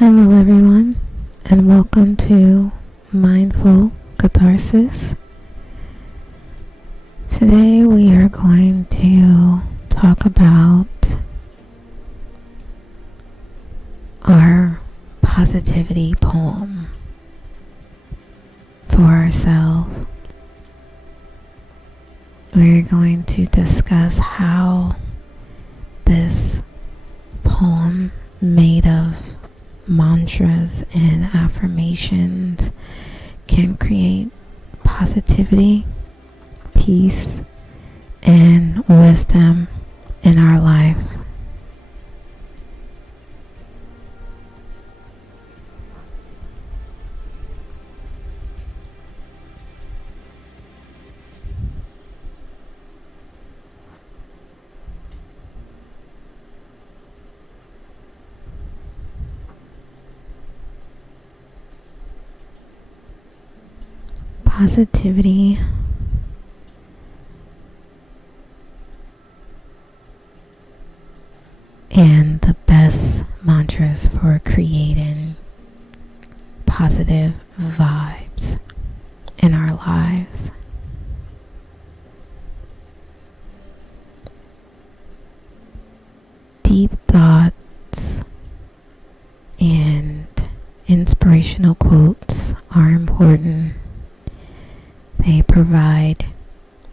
Hello everyone, and welcome to Mindful Katharsis. Today we are going to talk about our positivity poem for ourselves. We're going to discuss how this poem made of mantras and affirmations can create positivity, peace, and wisdom in our life. Positivity and the best mantras for creating positive vibes in our lives. Deep thoughts and inspirational quotes are important. They provide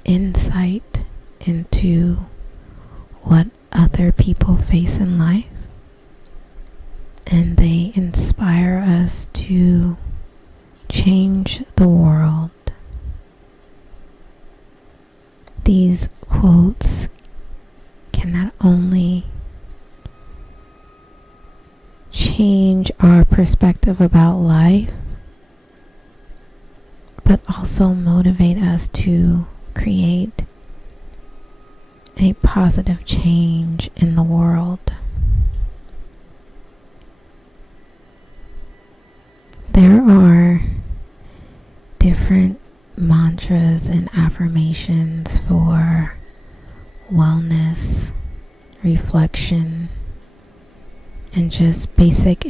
insight into what other people face in life, and they inspire us to change the world. These quotes can not only change our perspective about life, but also motivate us to create a positive change in the world. There are different mantras and affirmations for wellness, reflection, and just basic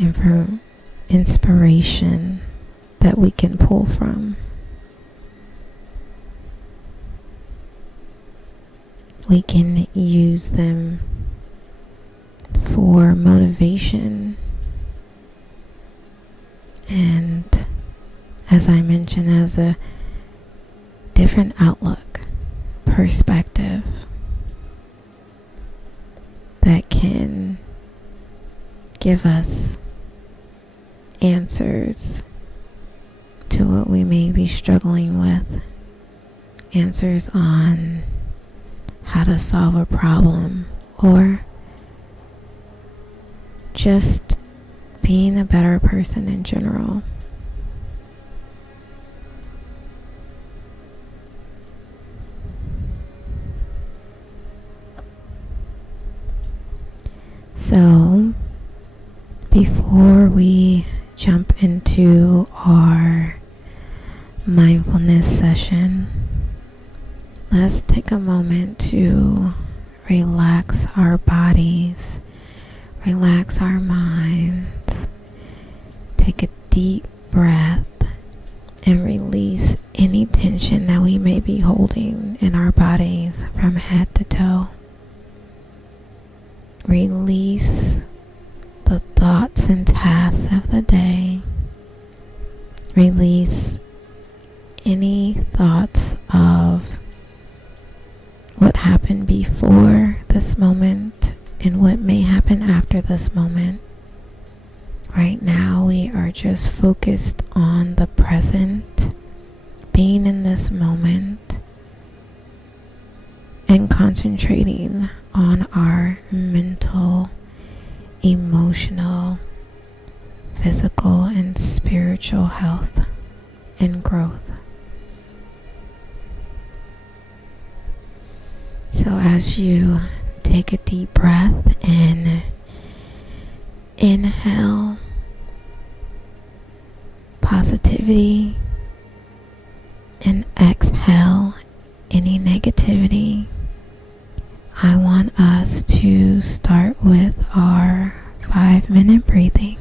inspiration that we can pull from. We can use them for motivation and, as I mentioned, as a different outlook, perspective that can give us answers to what we may be struggling with, answers on how to solve a problem, or just being a better person in general. So, before we jump into our mindfulness session, let's take a moment to relax our bodies, relax our minds, take a deep breath, and release any tension that we may be holding in our bodies from head to toe. Release the thoughts and tasks of the day. Release any thoughts of what happened before this moment and what may happen after this moment. Right now we are just focused on the present, being in this moment, and concentrating on our mental, emotional, physical, and spiritual health and growth. So as you take a deep breath and inhale positivity and exhale any negativity, I want us to start with our 5-minute breathing.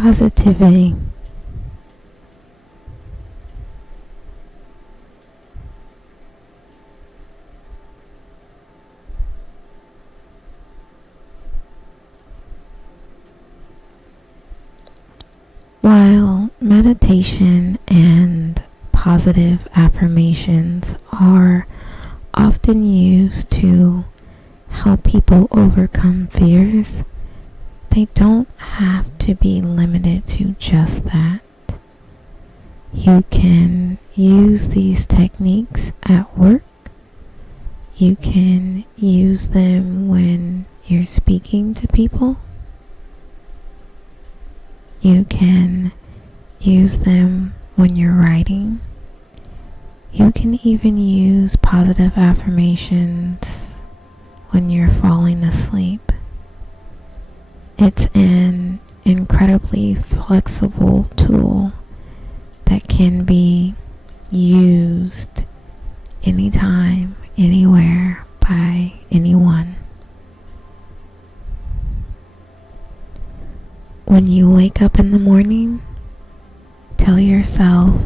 positivity. While meditation and positive affirmations are often used to help people overcome fears, they don't have to be limited to just that. You can use these techniques at work. You can use them when you're speaking to people. You can use them when you're writing. You can even use positive affirmations when you're falling asleep. It's an incredibly flexible tool that can be used anytime, anywhere, by anyone. When you wake up in the morning, tell yourself,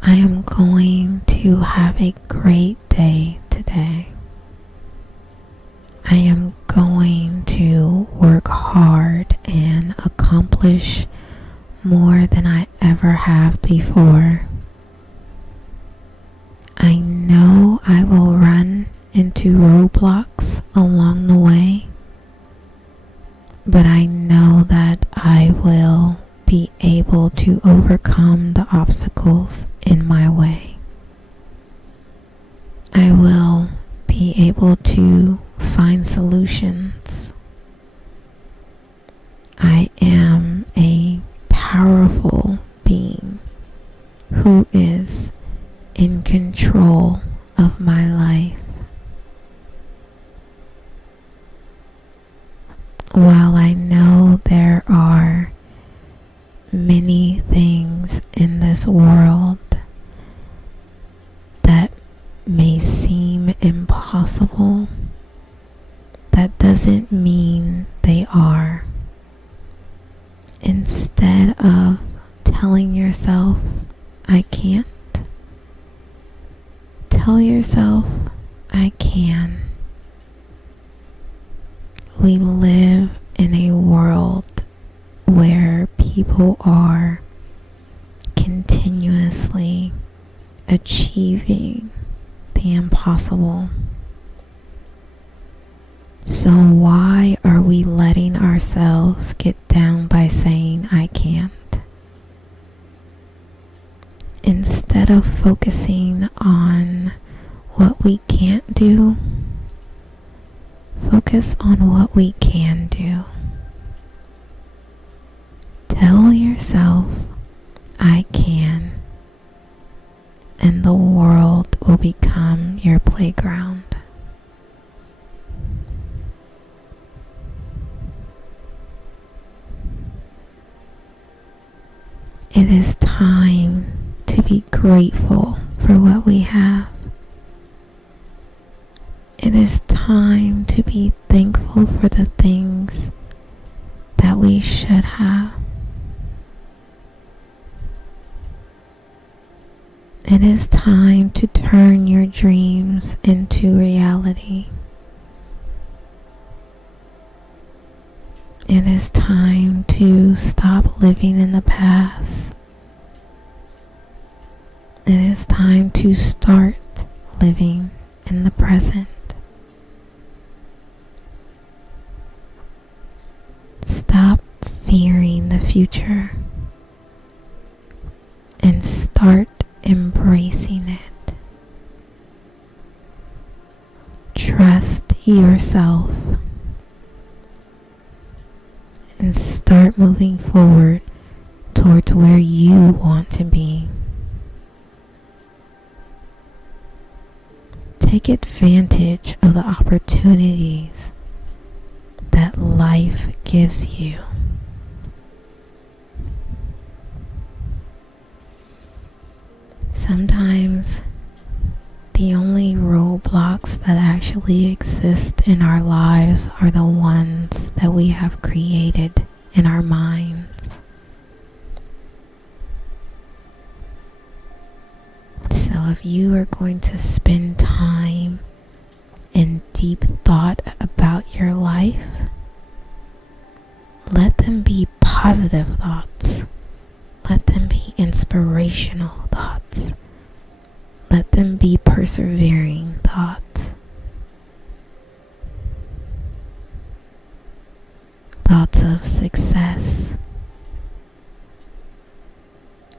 I am going to have a great day today. I am going to work hard and accomplish more than I ever have before. I know I will run into roadblocks along the way, but I know that I will be able to overcome the obstacles in my way. I will be able to find solutions. I am a powerful being who is in control of my life. While I know there are many things in this world that may seem impossible, that doesn't mean they are. Instead of telling yourself, I can't, tell yourself, I can. We live in a world where people are continuously achieving the impossible. So why are we letting ourselves get down by saying, I can't? Instead of focusing on what we can't do, focus on what we can do. Tell yourself, I can, and the world will become your playground. It is time to be grateful for what we have. It is time to be thankful for the things that we should have. It is time to turn your dreams into reality. It is time to stop living in the past. It is time to start living in the present. Stop fearing the future and start embracing it. Trust yourself and start moving forward towards where you want to be. Take advantage of the opportunities that life gives you. Sometimes the only roadblocks that actually exist in our lives are the ones that we have created in our minds. if you are going to spend time in deep thought about your life, let them be positive thoughts. Let them be inspirational thoughts. Let them be persevering thoughts. Thoughts of success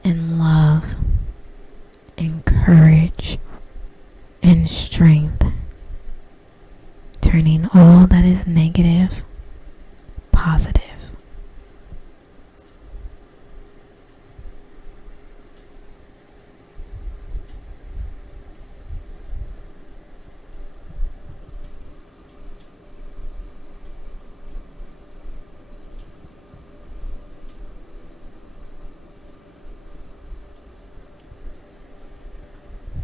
and love and courage and strength, turning all that is negative positive.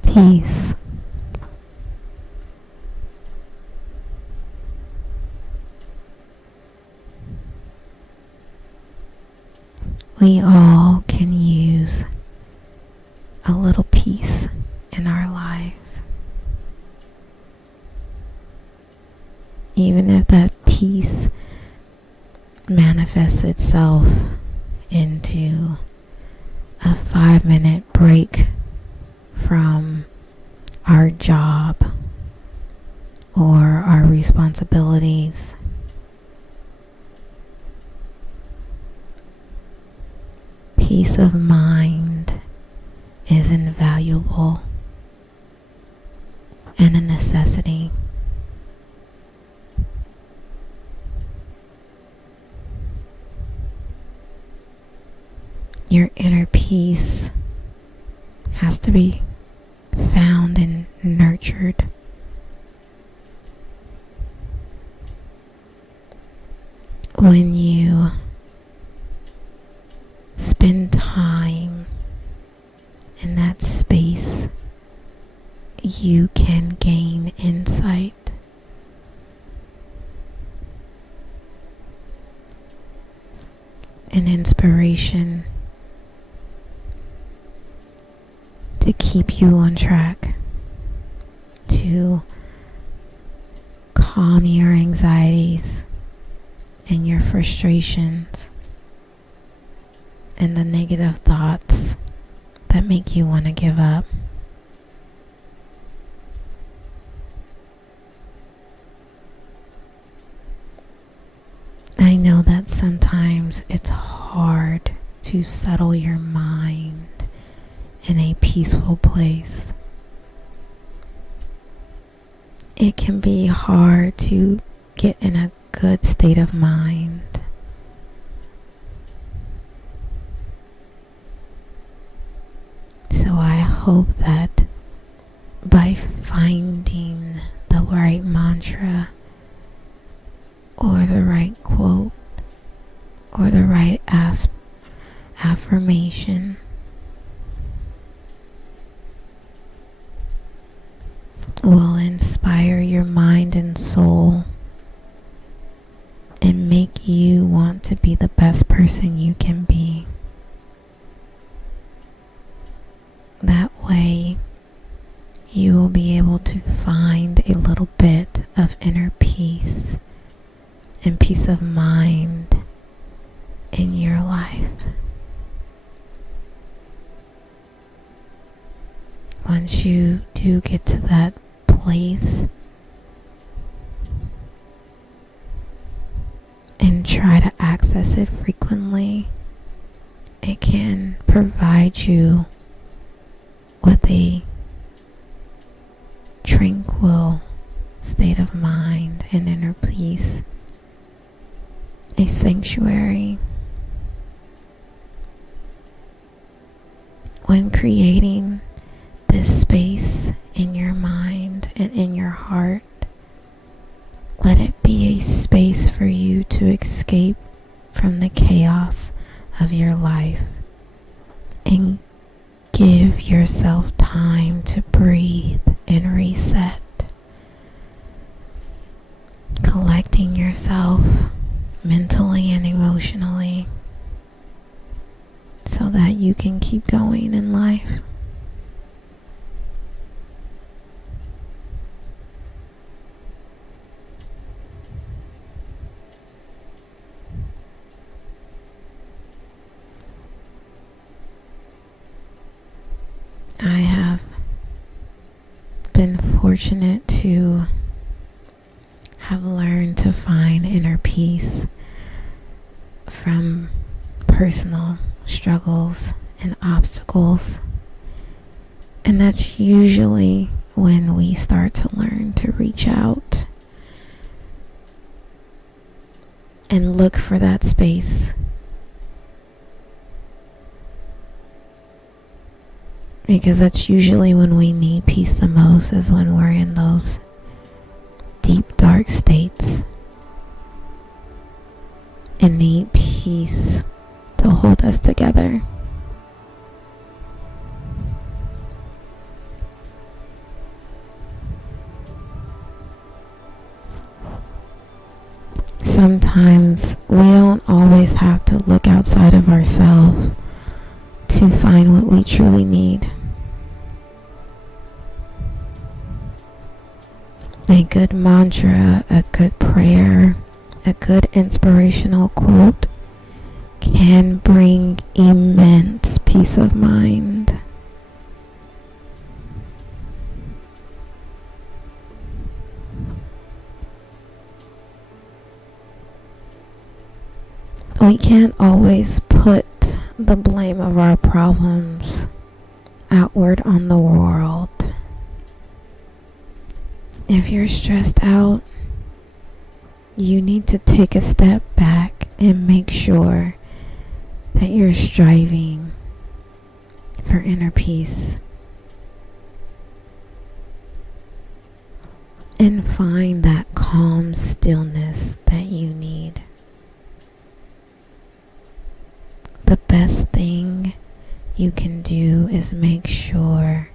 Peace. We all can use a little peace in our lives. Even if that peace manifests itself into a 5-minute break from our job or our responsibilities. Peace of mind is invaluable and a necessity. Your inner peace has to be found and nurtured. When you spend time in that space, you can gain insight. And inspiration to keep you on track, to calm your anxieties and your frustrations and the negative thoughts that make you want to give up. I know that sometimes it's hard to settle your mind in a peaceful place. It can be hard to get in a good state of mind. So I hope that by finding the right mantra or the right quote or the right affirmation will inspire your mind and soul and make you want to be the best person you can be. That way, you will be able to find a little bit of inner peace and peace of mind in your life. Once you do get to that place and try to access it frequently, it can provide you with a tranquil state of mind and inner peace, a sanctuary. When creating this space in your mind and in your heart, let it be a space for you to escape from the chaos of your life and give yourself time to breathe and reset, collecting yourself mentally and emotionally so that you can keep going in life. fortunate to have learned to find inner peace from personal struggles and obstacles. And that's usually when we start to learn to reach out and look for that space. Because that's usually when we need peace the most, is when we're in those deep, dark states and need peace to hold us together. Sometimes we don't always have to look outside of ourselves to find what we truly need. A good mantra, a good prayer, a good inspirational quote can bring immense peace of mind. We can't always put the blame of our problems outward on the world. If you're stressed out, you need to take a step back and make sure that you're striving for inner peace. And find that calm stillness that you need. The best thing you can do is make sure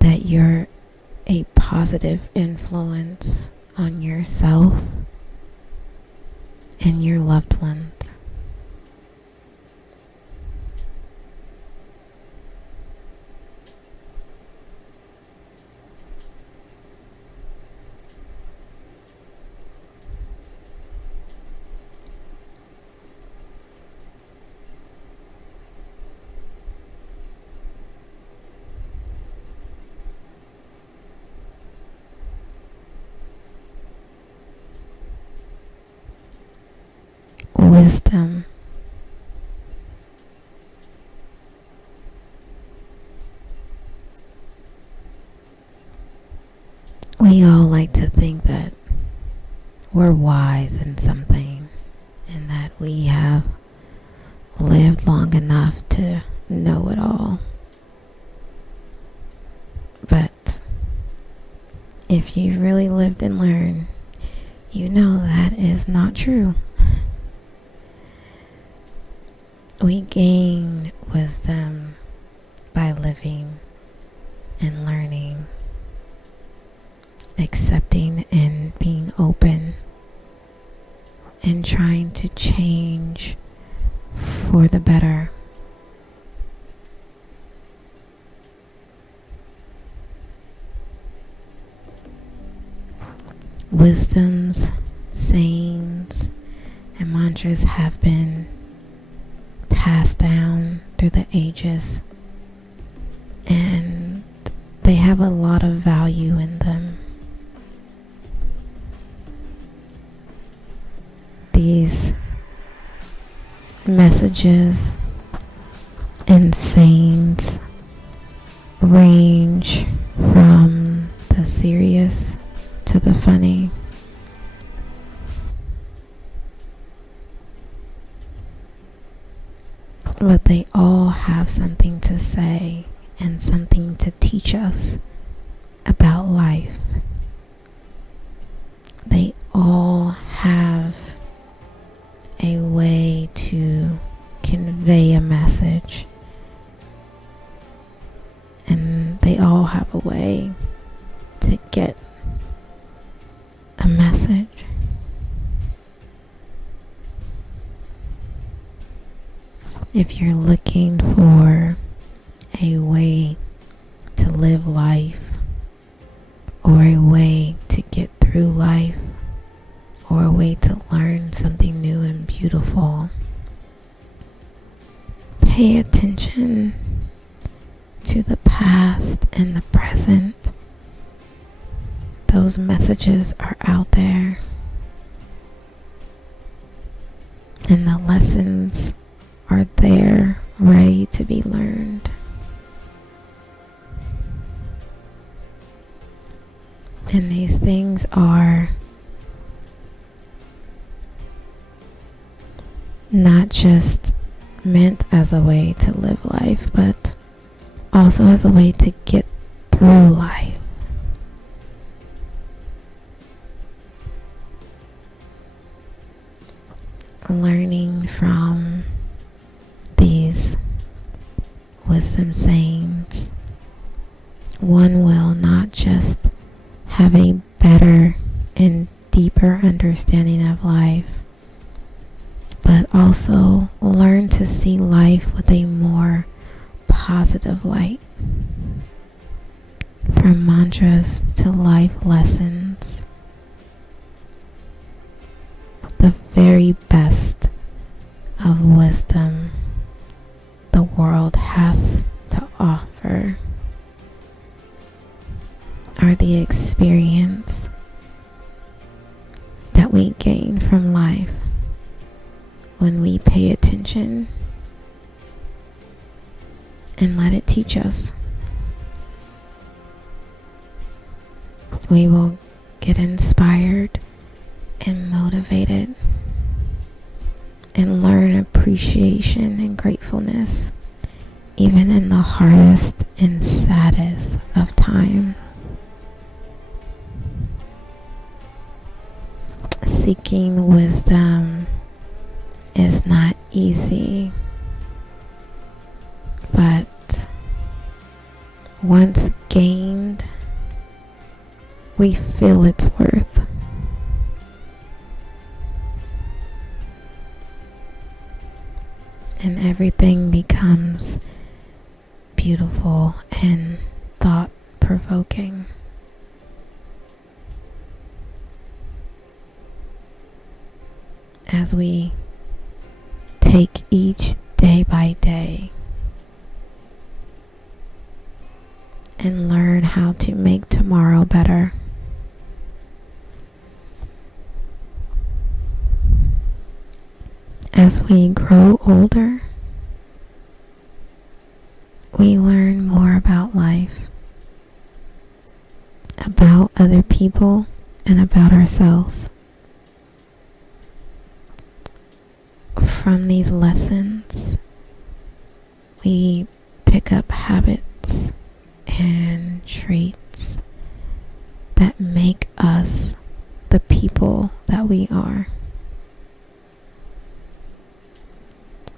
that you're a positive influence on yourself and your loved ones. Wisdom. We all like to think that we're wise in something and that we have lived long enough to know it all. But if you really lived and learned, you know that is not true. We gain wisdom by living and learning, accepting and being open, and trying to change for the better. Wisdoms, sayings, and mantras have been passed down through the ages, and they have a lot of value in them. These messages and sayings range from the serious to the funny. But they all have something to say and something to teach us about life. They all have a way to convey a message, and they all have a way to get a message. If you're looking for a way to live life, or a way to get through life, or a way to learn something new and beautiful, pay attention to the past and the present, those messages are out there, and the lessons are there, ready to be learned. And these things are not just meant as a way to live life, but also as a way to get through life. Learning from these wisdom sayings, one will not just have a better and deeper understanding of life, but also learn to see life with a more positive light. From mantras to life lessons, the very best of wisdom the world has to offer are the experience that we gain from life when we pay attention and let it teach us. We will get inspired and motivated and learn appreciation and gratefulness even in the hardest and saddest of times. Seeking wisdom is not easy, but once gained, we feel its worth. And everything becomes beautiful and thought-provoking. As we take each day by day and learn how to make tomorrow better. As we grow older, we learn more about life, about other people, and about ourselves. From these lessons, we pick up habits and traits that make us the people that we are.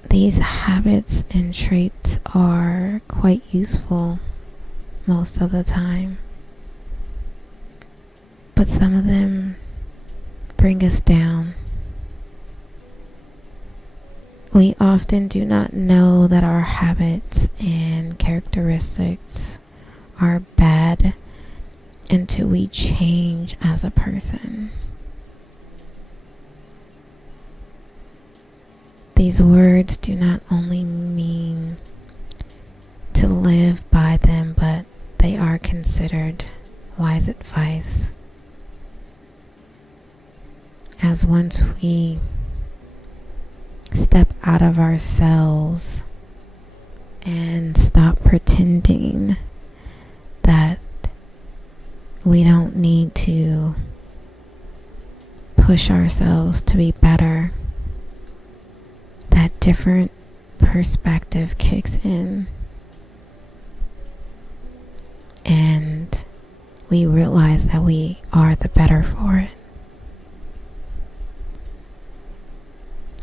These habits and traits are quite useful most of the time, but some of them bring us down. We often do not know that our habits and characteristics are bad until we change as a person. These words do not only mean to live by them, but they are considered wise advice. As once we step out of ourselves and stop pretending that we don't need to push ourselves to be better, that different perspective kicks in and we realize that we are the better for it.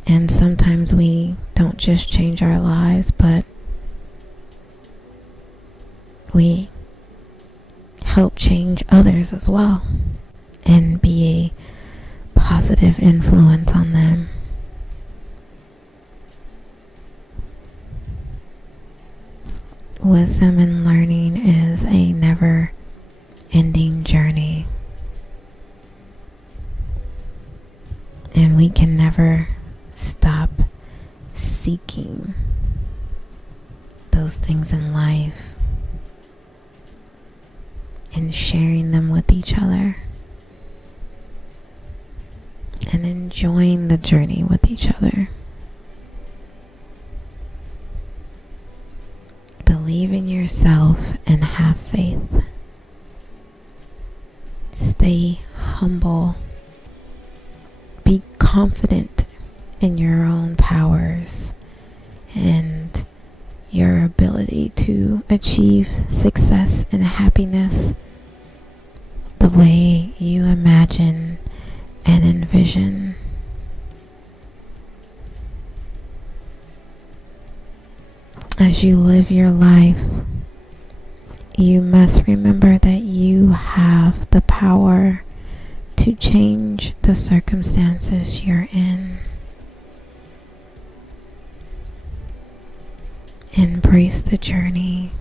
And sometimes we don't just change our lives, but we help change others as well and be a positive influence on them. Wisdom and learning is a never-ending journey, and we can never stop seeking those things in life and sharing them with each other and enjoying the journey with each other. Believe in yourself and have faith. Stay humble. Be confident in your own powers and your ability to achieve success and happiness the way you imagine and envision. As you live your life, you must remember that you have the power to change the circumstances you're in. Embrace the journey.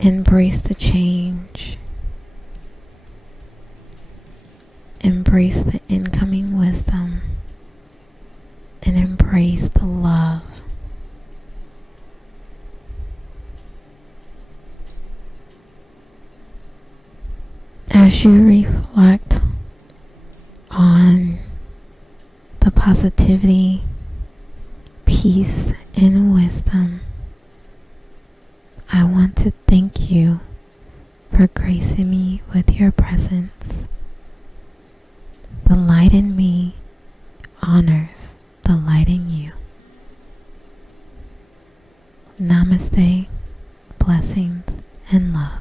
Embrace the change. Embrace the incoming wisdom. And embrace the love. As you reflect on the positivity, peace, and wisdom, I want to thank you for gracing me with your presence. The light in me honors the light in you. Namaste, blessings, and love.